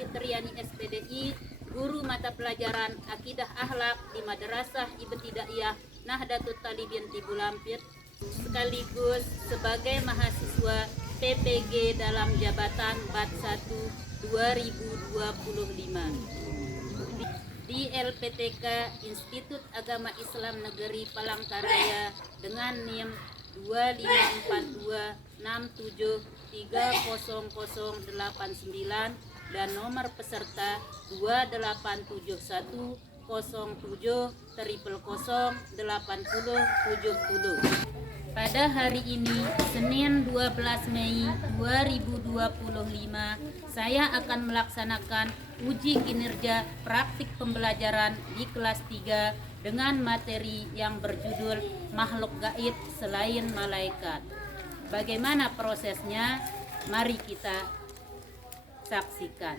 Fitriani SPDI, guru mata pelajaran Akidah Akhlak di Madrasah Ibtidaiyah Nahdlatul Talibin Tibu Lampir, sekaligus sebagai mahasiswa PPG dalam jabatan BAT 1 2025 di LPTK Institut Agama Islam Negeri Palangkaraya dengan NIM 2546730089 dan nomor peserta 287107008070. Pada hari ini, Senin 12 Mei 2025, saya akan melaksanakan uji kinerja praktik pembelajaran di kelas 3 dengan materi yang berjudul Makhluk Gaib Selain Malaikat. Bagaimana prosesnya? Mari kita saksikan.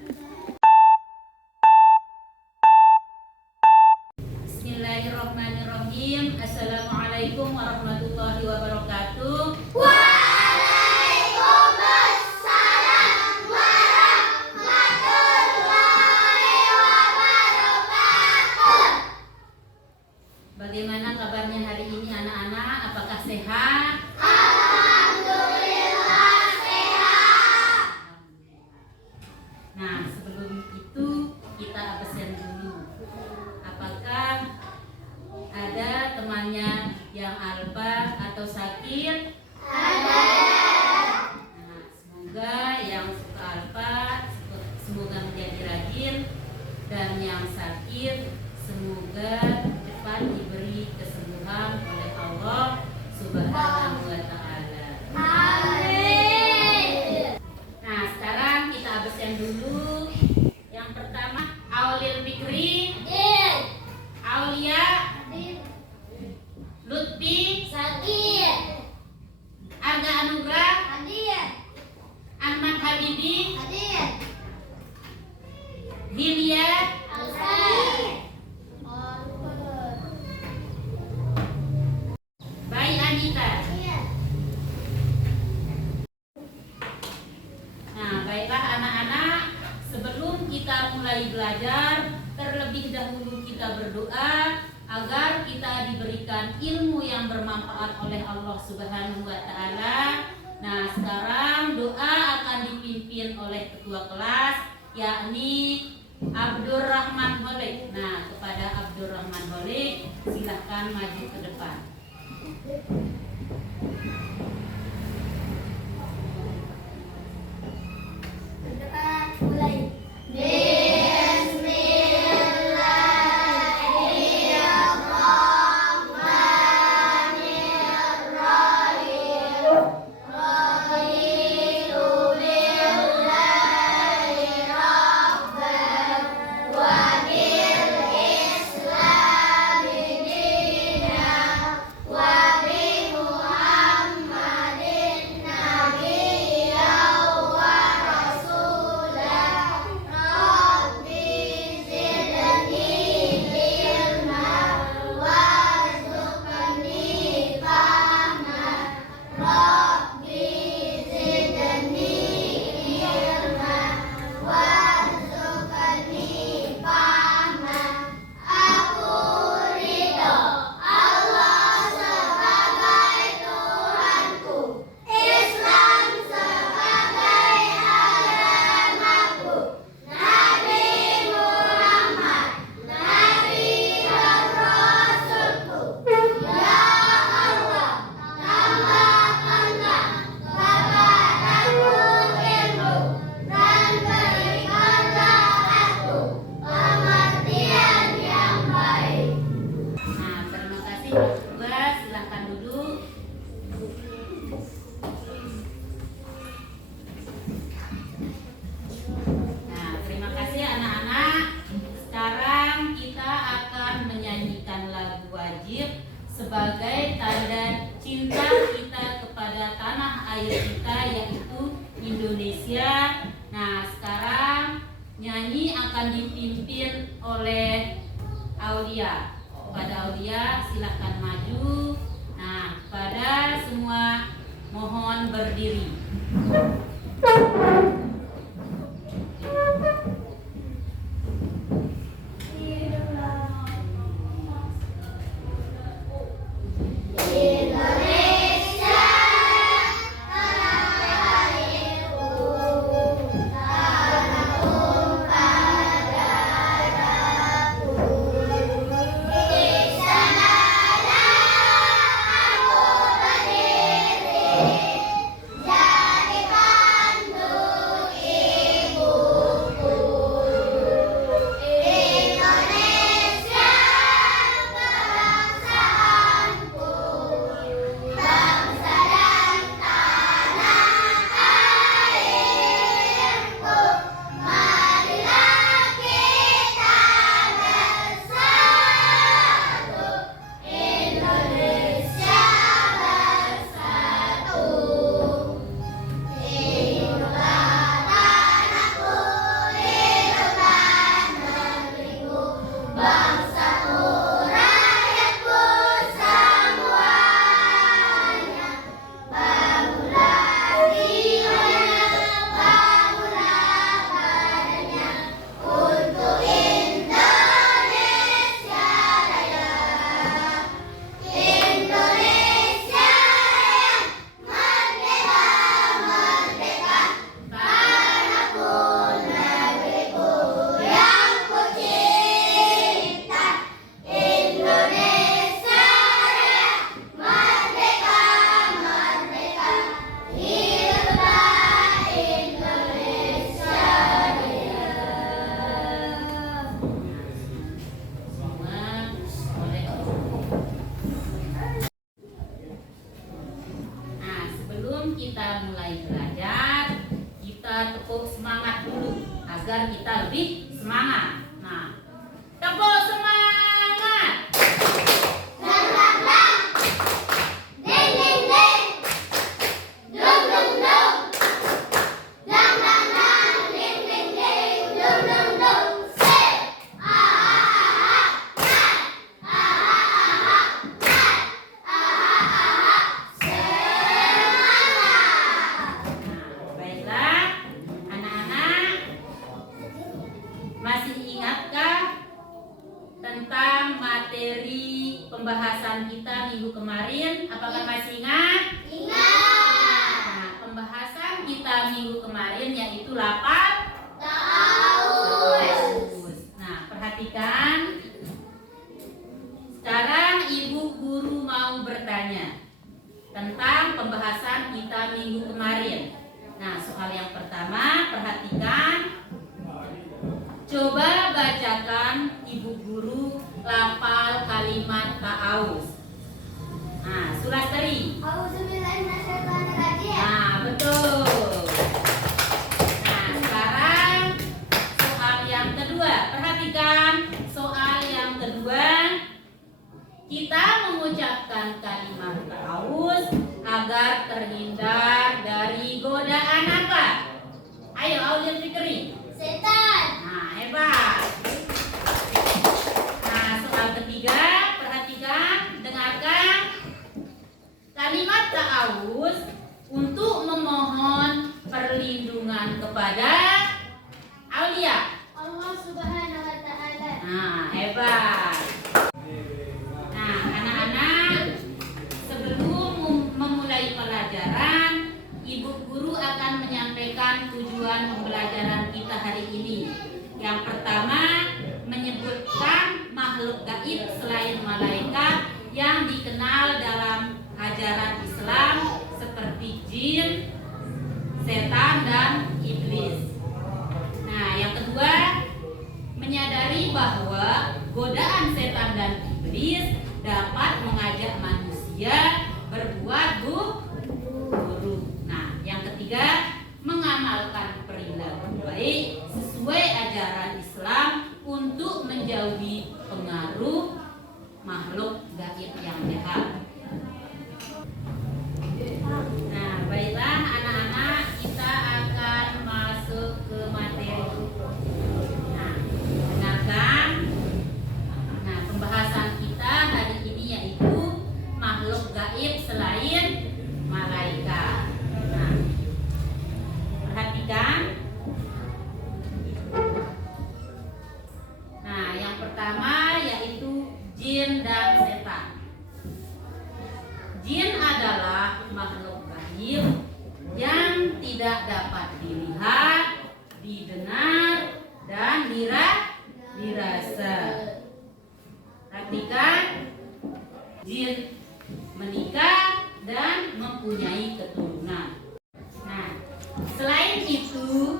Bismillahirrahmanirrahim. Assalamualaikum warahmatullahi wabarakatuh. Waalaikumsalam warahmatullahi wabarakatuh. Bagaimana kabarnya hari ini anak-anak? Apakah sehat? Alhamdulillah sehat. Nah, sebelum itu kita absen dulu. Apakah ada temannya yang alpa atau sakit? Ada. Nah, semoga yang suka alpa semoga menjadi rajin, dan yang sakit semoga cepat diberi kesembuhan oleh Allah Subhanahu wa Ta'ala. Amin. Nah, sekarang kita absen dulu. Yang pertama, Aulil Fikri, Din. Aulia, Din. Lutfi, Sakit. Arga Anugrah, Hadir. Ahmad Habibi, Hadir. Hilya, Hadir. Bayi Anita. Nah, baiklah anak-anak, sebelum kita mulai belajar, terlebih dahulu kita berdoa agar kita diberikan ilmu yang bermanfaat oleh Allah Subhanahu wa Ta'ala. Nah, sekarang doa akan dipimpin oleh ketua kelas, yakni Abdurrahman Holik. Nah, kepada Abdurrahman Holik, silahkan maju ke depan. Mulai. Bismillahirrahmanirrahim. Raditu billahi rabban wa bil islami dinan wa bi Muhammadin nabiyyan wa rasulan. Rabbi zidni ilman warzuqni fahman. Rabbi zidni ilman warzuqni fahman. Aku ridho Allah sebagai Tuhanku, Islam sebagai agamaku, Nabi Muhammad Nabi dan Rasulku. Ya Allah, tambahkanlah kepadaku ilmu dan berikanlah aku pengertian yang baik. Nah, terima kasih Pak Ketua, silahkan duduk. Nah, terima kasih anak-anak. Sekarang kita akan menyanyikan lagu wajib sebagai tanda cinta kita kepada tanah air kita, yaitu Indonesia. Nah, sekarang nyanyi akan dipimpin oleh Aulia. Kepada Aulia silahkan maju. Nah, pada semua mohon berdiri. kita lebih semangat. Nah, tepuk semangat. Dang dang dang, ding ding ding, dung dung dung, dang dang dang, ding ding ding, dung dung dung. Say, ah ah ah, ah ah ah, semangat. Nah, baiklah, anak-anak, masih ingatkah tentang materi pembahasan kita minggu kemarin? Apakah masih ingat? Ingat. Nah, pembahasan kita minggu kemarin yaitu lapar Taus. Nah, perhatikan. Sekarang ibu guru mau bertanya tentang pembahasan kita minggu kemarin. Nah, soal yang pertama, perhatikan. Coba bacakan ibu guru lafal kalimat ta'awuz. Nah, Sulastri. Auzubillahiminasyaitonirrajim. Nah, betul. Nah, sekarang soal yang kedua. Perhatikan soal yang kedua. Kita mengucapkan kalimat ta'awuz agar terhindar dari godaan apa? Ayo, Aulian Fikri. Setan. Nah, hebat. Nah, soal ketiga, perhatikan, dengarkan. Kalimat ta'awuz untuk memohon perlindungan kepada Aulia. Allah Subhanahu wa taala. Nah, hebat. Nah, anak-anak, sebelum memulai pelajaran, ibu guru akan menyampaikan tujuan pembelajaran kita hari ini. Yang pertama, menyebutkan makhluk gaib selain malaikat yang dikenal dalam ajaran Islam seperti jin, setan, dan iblis. Nah, yang kedua, menyadari bahwa godaan setan dan iblis dapat mengajak manusia berbuat buruk. Nah, yang ketiga, mengamalkan perilaku baik sesuai ajaran Islam untuk menjauhi pengaruh makhluk gaib yang jahat. Nah, baiklah anak-anak, kita akan masuk ke materi. Nah, dengarkan. Nah, pembahasan kita hari ini yaitu makhluk gaib selain malaikat. Nah, perhatikan. Nah, yang pertama yaitu jin dan setan. Jin adalah makhluk gaib yang tidak dapat dilihat, didengar, dan dirasa. Perhatikan, jin menikah dan mempunyai keturunan. Nah, selain itu,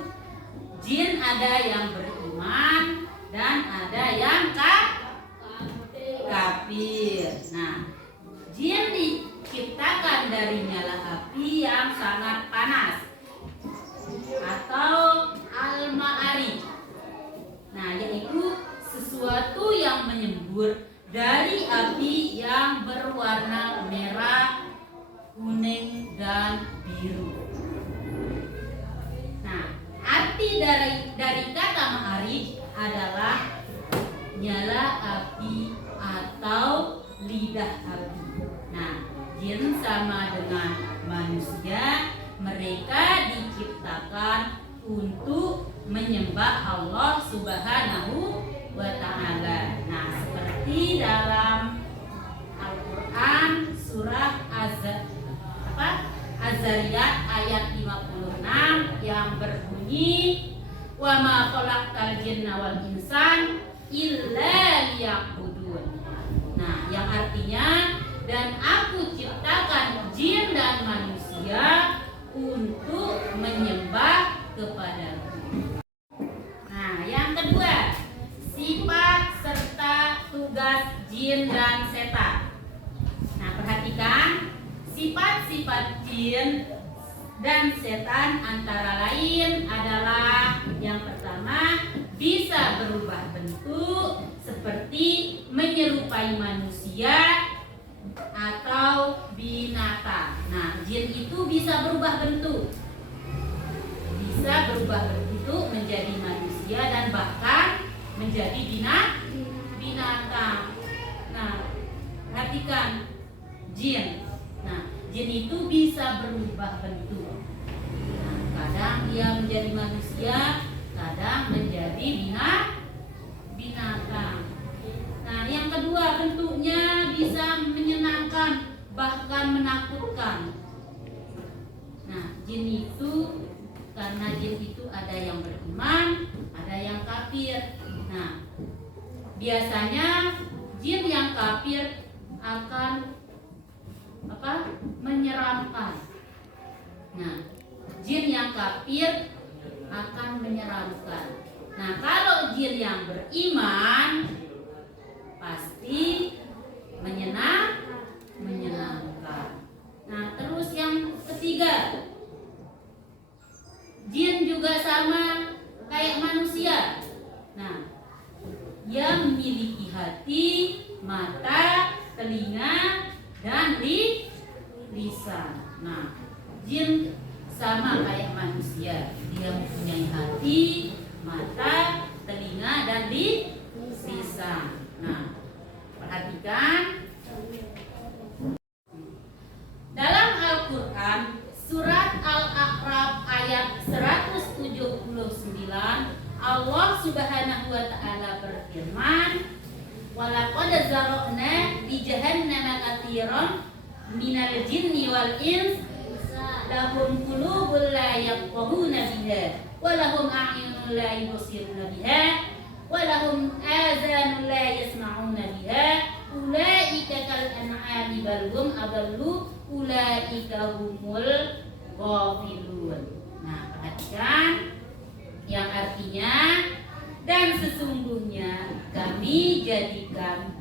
jin ada yang beriman dan ada yang kafir. Nah, jin diciptakan dari nyala api yang sangat panas atau al-ma'arij. Nah, yaitu sesuatu yang menyembur dari api yang berwarna merah, kuning, dan biru. Nah, arti dari kata ma'arij adalah nyala api atau lidah api. Nah, jin sama dengan manusia, mereka diciptakan untuk menyembah Allah Subhanahu wa ta'ala. Nah, seperti dalam Al-Qur'an surah Az-Zariyat ayat 56 yang berbunyi, wa ma khalaqtal jinna wal insan illa liya'budun. Nah, yang artinya, dan aku ciptakan jin dan manusia untuk menyembah kepadaku. Nah, yang kedua, sifat serta tugas jin dan setan. Nah, perhatikan sifat-sifat jin dan setan antara lain adalah yang pertama, bisa berubah bentuk seperti menyerupai manusia atau binatang. Nah, jin itu bisa berubah bentuk. Bisa berubah bentuk menjadi manusia dan bahkan menjadi binatang. Nah, perhatikan jin. Nah, jin itu bisa berubah bentuk. Nah, kadang dia menjadi manusia, kadang menjadi binatang. Nah, yang kedua, bentuknya bisa menyenangkan bahkan menakutkan. Nah, jin itu, karena jin itu ada yang beriman, ada yang kafir. Nah, biasanya jin yang kafir akan menyeramkan. Nah, jin yang kafir akan menyeramkan. Nah, kalau jin yang beriman pasti menyenangkan. Nah, terus yang ketiga, jin juga sama kayak manusia. Nah, ia memiliki hati, mata, telinga, dan lisan. Nah, jin sama kayak manusia. Dia mempunyai hati, mata, telinga, dan lisan. Nah, perhatikan dalam Al-Quran surat Al-A'raf ayat 179, Allah Subhanahu wa taala berfirman, "Walaqad zara'na li jahannama katsiran minal jinni wal ins lahum qulubun la yafqahuna biha wa lahum a'yunun la yubsiruna biha wa lahum azanun la yasma'una biha ulaika kal an'ami bal hum adallu ulaika humul ghafilun." Nah, perhatikan yang artinya, dan sesungguhnya kami jadikan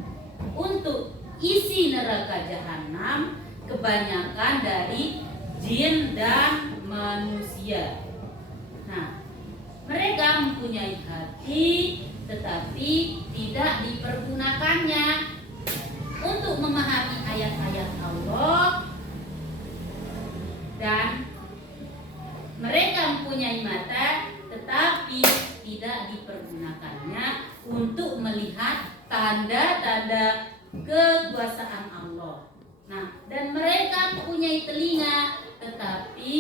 untuk isi neraka jahanam kebanyakan dari jin dan manusia. Nah, mereka mempunyai hati tetapi tidak dipergunakannya untuk memahami ayat-ayat Allah, dan mereka mempunyai mata tetapi tidak dipergunakannya untuk melihat tanda-tanda kekuasaan Allah. Nah, dan mereka mempunyai telinga tetapi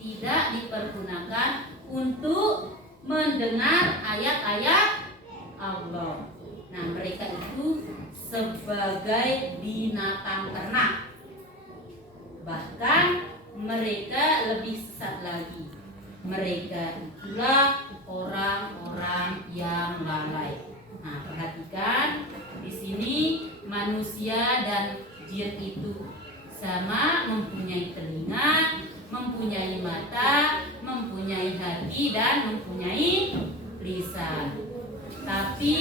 tidak dipergunakan untuk mendengar ayat-ayat Allah. Nah, mereka itu sebagai binatang ternak. Bahkan mereka lebih sesat lagi. Mereka itulah orang-orang yang lalai. Nah, perhatikan di sini manusia dan jin itu sama, mempunyai telinga, mempunyai mata, mempunyai hati, dan mempunyai lisan. Tapi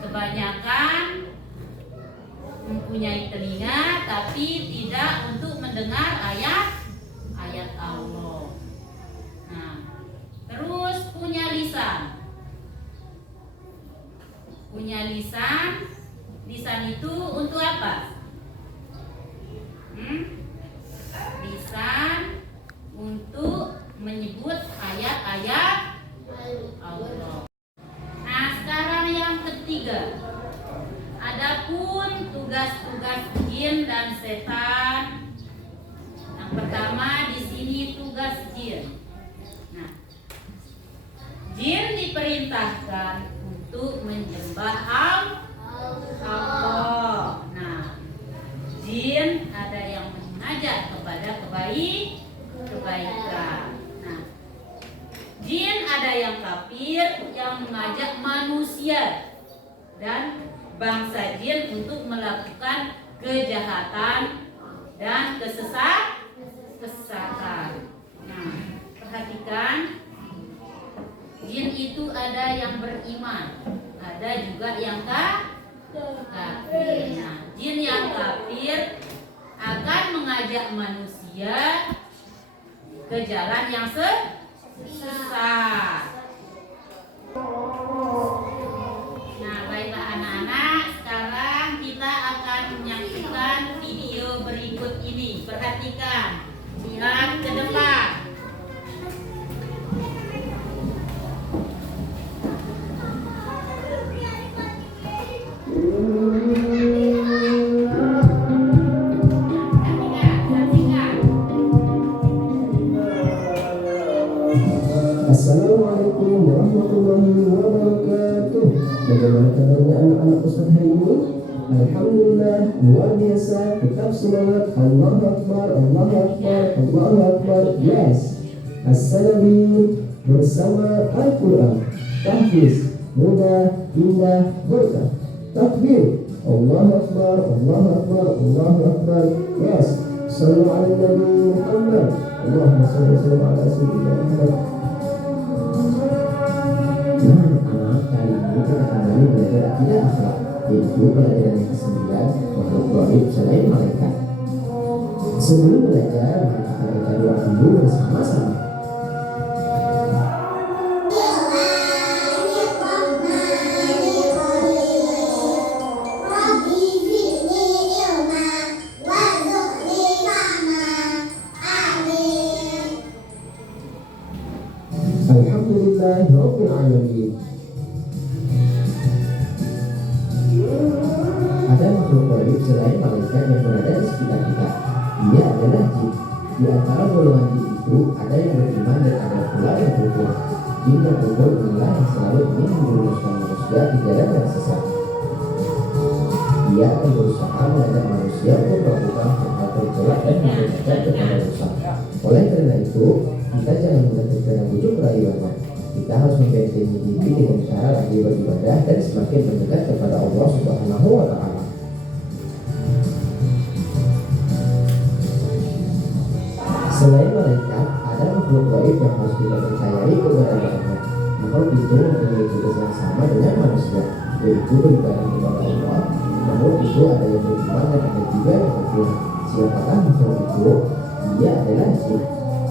kebanyakan mempunyai telinga tapi tidak untuk mendengar ayat Allah. Nah, terus punya lisan. Punya lisan. Lisan itu untuk apa? Lisan untuk menyebut ayat-ayat Allah. Nah, sekarang yang ketiga. Adapun tugas-tugas jin dan setan. Yang pertama di sini tugas jin. Nah, jin diperintahkan untuk menyembah Allah. Nah, jin ada yang mengajak kepada kebaikan. Nah, jin ada yang kafir yang mengajak manusia dan bangsa jin untuk melakukan kejahatan dan kesesatan. Nah, perhatikan, jin itu ada yang beriman, ada juga yang kafir. Nah, jin yang kafir akan mengajak manusia ke jalan yang sesat. Nah, baiklah anak-anak, sekarang kita akan menyaksikan video berikut ini. Perhatikan, lihat ke depan. Assalamualaikum warahmatullahi wabarakatuh. Bagaimana kabarnya anak-anak Ustaz hari ini? Alhamdulillah, luar biasa. Tetap semangat. Allahu Akbar, Allahu Akbar, Allahu Akbar. Yes. As-salamin bersama Al-Quran. Tahfiz, mudah, indah, berkah. Takbir. Allahu Akbar, Allahu Akbar, Allahu Akbar. Yes. Sallu ala Nabi Muhammad. Allahumma salli wa sallim ala sayyidina Muhammad. Nah, anak kali ini kita kembali belajar akidah akhlak, yaitu pelajaran yang ke-9 makhluk gaib selain malaikat. Sebelum belajar, mari kita baca doa dulu bersama-sama. Alhamdulillahirabbil alamin. Ada makhluk gaib selain malaikat yang berada di sekitar kita. Dia adalah jin. Di antara golongan jin itu ada yang beriman dan ada pula yang kufur. Jin yang kufur inilah yang selalu ingin menjerumuskan manusia di jalan yang sesat. Dia akan berusaha mengajak manusia untuk melakukan hal tercela dan menjerumuskan kepada dosa. Oleh karena itu, kita jangan mudah terkena bujuk rayuannya. Kita harus membentengi diri dengan cara rajin beribadah dan semakin mendekat kepada Allah Subhanahu wa Ta'ala. Selain malaikat, ada makhluk gaib yang harus kita percayai keberadaannya. Makhluk itu mempunyai tugas yang sama dengan manusia, yaitu beribadah kepada Allah. Makhluk itu ada yang beriman dan ada juga yang kafir. Siapakah makhluk itu? Dia adalah jin.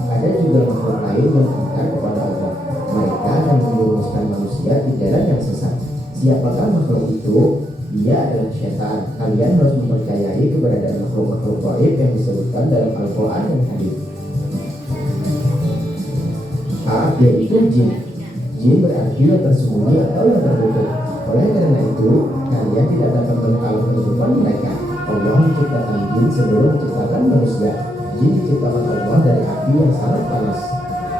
Ada juga makhluk lain yang ingkar kepada Allah. Mereka akan menjerumuskan manusia di jalan yang sesat. Siapakah makhluk itu? Dia adalah syaitan. Kalian harus mempercayai keberadaan makhluk-makhluk gaib yang disebutkan dalam Al-Quran dan Hadis. A, yaitu jin. Jin berarti yang tersembunyi atau yang tertutup. Oleh karena itu, kalian tidak dapat mengetahui kehidupan mereka. Allah menciptakan jin sebelum menciptakan manusia. Jin diciptakan Allah dari api yang sangat panas.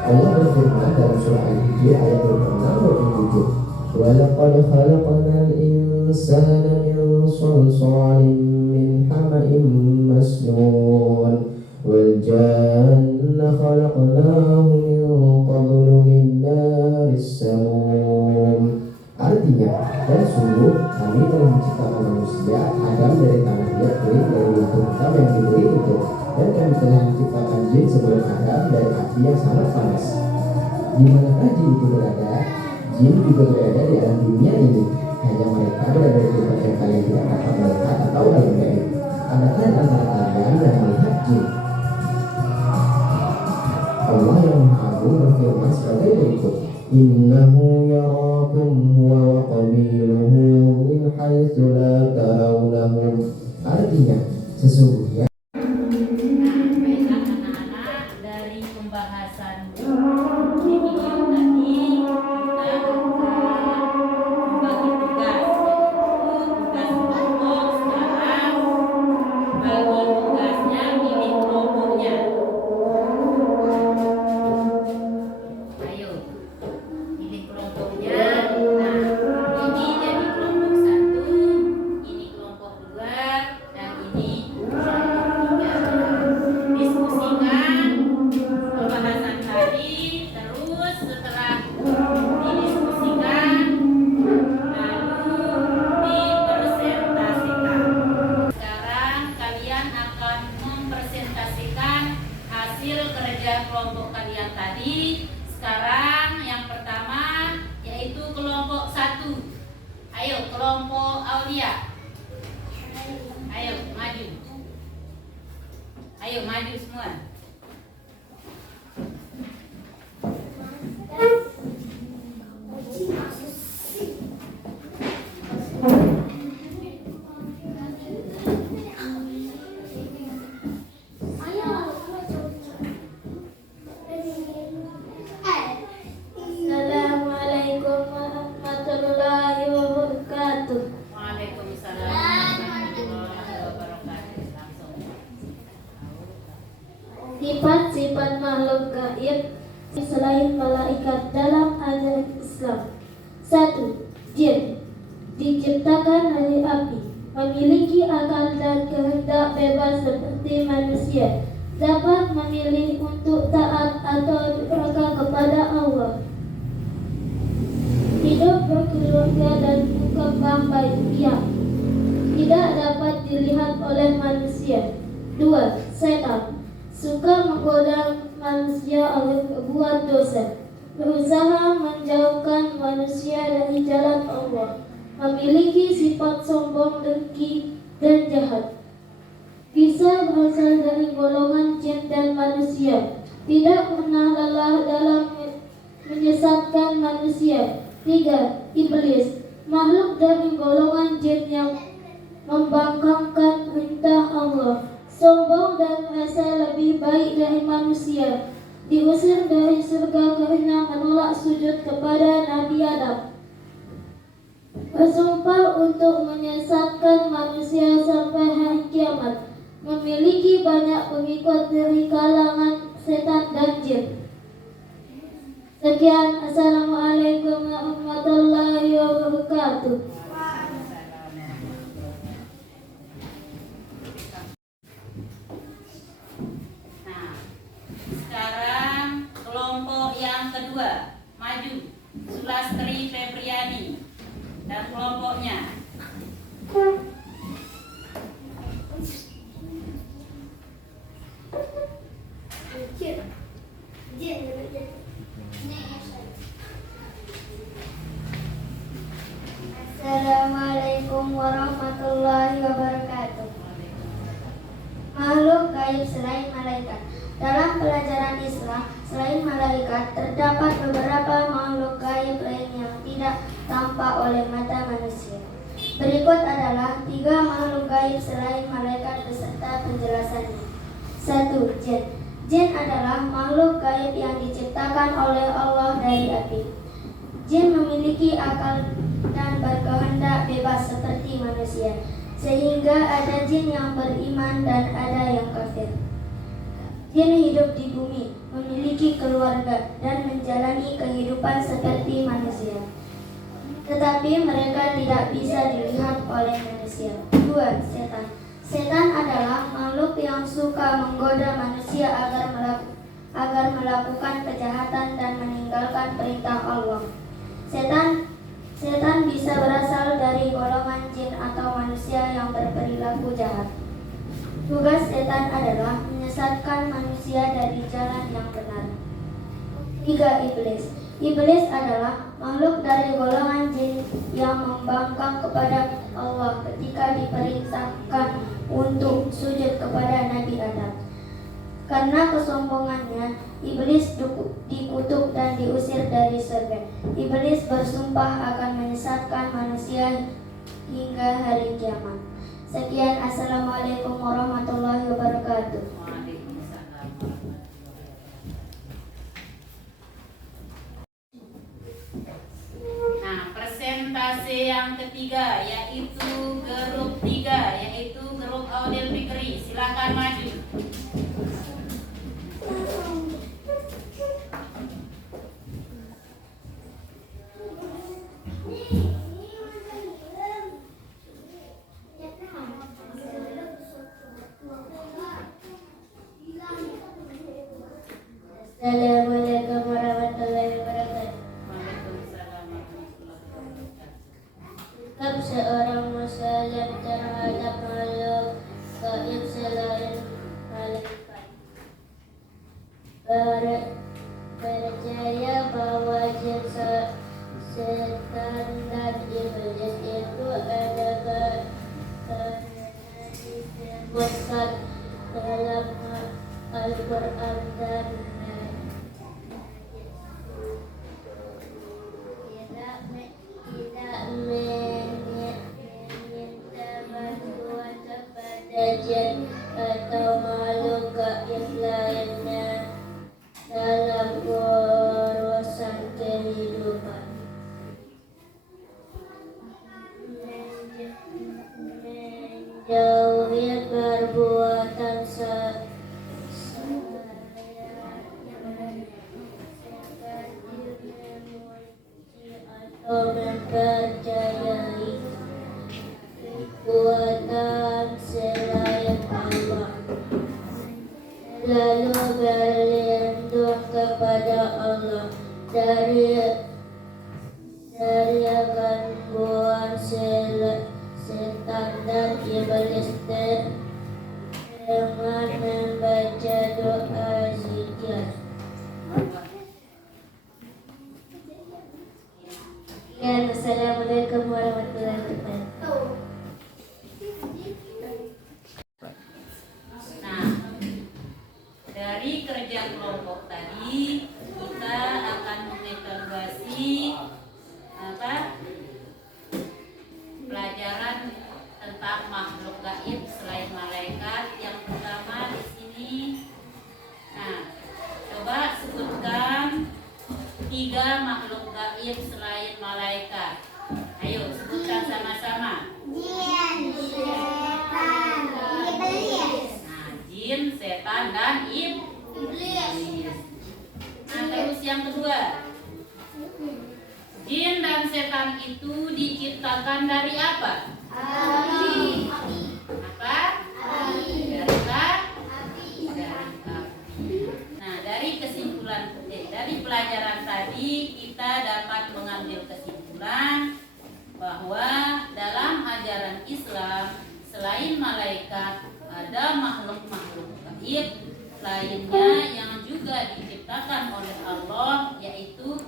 Allah berfirman dalam surah Al-Hijr ayat 26-27. وَلَقَدْ خَلَقْنَا الْإِنسَانَ مِنْ صَلْصَالٍ مِنْ حَمَإٍ مَسْنُونٍ وَالْجَانَّ خَلَقْنَاهُ مِنْ قَبْلُ مِنْ نَارِ السَّمُومِ. Artinya, dan sungguh kami telah menciptakan manusia Adam dari tanah liat kering dari lumpur hitam yang diberi tutup, dan kami telah menciptakan jin sebelum Adam dari api yang sangat panas. Di manakah jin itu berada? Jin juga berada di alam dunia ini. Hanya mereka berada di tempat yang kalian tidak dapat melihat atau alam gaib. Adakah di antara kalian yang melihat jin? Allah yang Maha Agung berfirman sebagai berikut. Innahu yarakum huwa wa qabiluhu min haitsu la tarawnahum. Artinya, sesungguhnya Baiklah anak-anak, dari pembahasan di video tadi kita akan membagi tugas, yaitu tugas kelompok. Sekarang bagi tugasnya, pilih kelompoknya. Ayo, pilih kelompoknya. Nah, ini jadi kelompok 1, ini kelompok 2, dan ini saya. malaikat dalam ajaran Islam. 1. Jin diciptakan dari api, memiliki akal dan kehendak bebas seperti manusia, dapat memilih untuk taat atau durhaka kepada Allah, hidup berkeluarga dan berkembang biak, tidak dapat dilihat oleh manusia. 2. Setan suka menggoda manusia agar berbuat dosa, berusaha menjauhkan manusia dari jalan Allah, memiliki sifat sombong, dengki, dan jahat. Bisa berasal dari golongan jin dan manusia, tidak pernah lelah dalam menyesatkan manusia. 3. Iblis makhluk dari golongan jin yang membangkangkan perintah Allah, sombong dan merasa lebih baik dari manusia, diusir dari surga karena menolak sujud kepada Nabi Adam, bersumpah untuk menyesatkan manusia sampai hari kiamat, memiliki banyak pengikut dari kalangan setan dan jin. Sekian, Assalamualaikum warahmatullahi wabarakatuh. Nah, sekarang kelompok yang kedua maju, Sulastri Febriani dan kelompoknya. Assalamualaikum warahmatullahi wabarakatuh. Makhluk gaib selain malaikat. Dalam pelajaran Islam, selain malaikat, terdapat beberapa makhluk gaib lain yang tidak tampak oleh mata manusia. Berikut adalah 3 makhluk gaib selain malaikat beserta penjelasannya. 1. Jin. Jin adalah makhluk gaib yang diciptakan oleh Allah dari api. Jin memiliki akal dan berkehendak bebas seperti manusia, sehingga ada jin yang beriman dan ada yang kafir. Jin hidup di bumi, memiliki keluarga, dan menjalani kehidupan seperti manusia. Tetapi mereka tidak bisa dilihat oleh manusia. 2. Setan. Setan adalah makhluk yang suka menggoda manusia agar melakukan kejahatan dan meninggalkan perintah Allah. Setan bisa berasal dari golongan jin atau manusia yang berperilaku jahat. Tugas setan adalah menyesatkan manusia dari jalan yang benar. 3. Iblis. Iblis adalah makhluk dari golongan jin yang membangkang kepada Allah ketika diperintahkan untuk sujud kepada Nabi Adam. Karena kesombongannya, iblis dikutuk dan diusir dari surga. Iblis bersumpah akan menyesatkan manusia hingga hari kiamat. Sekian, Assalamualaikum warahmatullahi wabarakatuh. Nah, presentase yang ketiga yaitu grup 3, yaitu grup Audil Fikri. Silakan maju. Assalamualaikum warahmatullahi wabarakatuh. Waalaikumsalam warahmatullahi wabarakatuh. Sikap seorang muslim terhadap makhluk gaib selain malaikat. Percaya bahwa jin, setan, dan iblis itu adalah disebutkan dalam Al-Quran dan tidak meminta bantuan kepada jin atau makhluk gaib lainnya dalam urusan kehidupan. Menjauhi perbuatan mempercayai kekuatan selain Allah, lalu berlindung kepada Allah dari gangguan setan dan iblis dengan membaca doa zikir. Assalamualaikum warahmatullahi wabarakatuh. Nah, dari kerja kelompok tadi kita akan mengevaluasi pelajaran tentang makhluk gaib selain malaikat. Yang pertama di sini, nah, coba sebutkan 3 makhluk gaib selain malaikat. Ayo sebutkan sama-sama. Jin, setan, iblis. Nah, jin, setan, dan iblis. Nah, terus yang kedua, jin dan setan itu diciptakan dari apa? Api. Apa? Api. Dari apa? Api. Dari api. Nah, dari kesimpulan dari pelajaran tadi kita dapat mengambil kesimpulan bahwa dalam ajaran Islam selain malaikat ada makhluk-makhluk gaib lainnya yang juga diciptakan oleh Allah, yaitu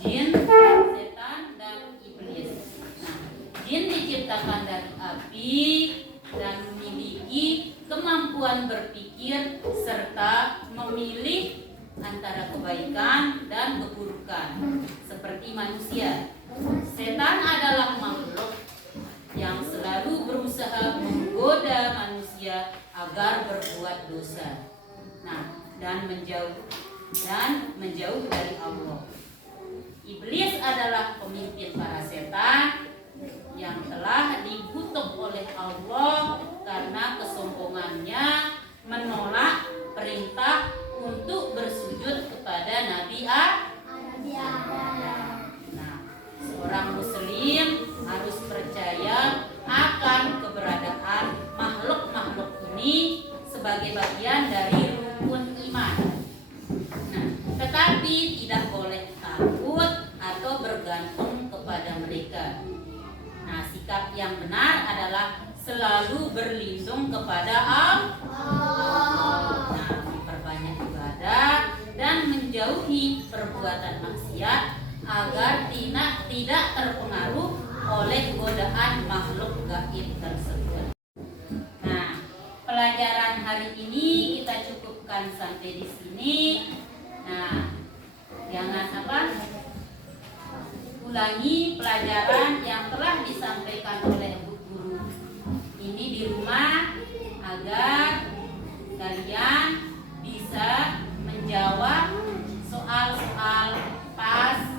jin, setan, dan iblis. Nah, jin diciptakan dari api dan memiliki kemampuan berpikir serta memilih antara kebaikan dan keburukan seperti manusia. Setan adalah makhluk yang selalu berusaha menggoda manusia agar berbuat dosa. Nah, dan menjauh dari Allah. Iblis adalah pemimpin para setan yang telah dikutuk oleh Allah karena kesombongannya menolak perintah untuk bersujud kepada Nabi Adam. Nah, seorang muslim harus percaya akan keberadaan makhluk-makhluk ini sebagai bagian dari rukun iman. Nah, tetapi tidak boleh takut atau bergantung kepada mereka. Nah, sikap yang benar adalah selalu berlindung kepada Allah. Nah, memperbanyak ibadah dan menjauhi perbuatan maksiat agar tidak terpengaruh oleh godaan makhluk gaib tersebut. Nah, pelajaran hari ini kita cukupkan sampai di sini. Nah, jangan ulangi pelajaran yang telah disampaikan oleh Bu Guru ini di rumah agar kalian bisa menjawab soal-soal pas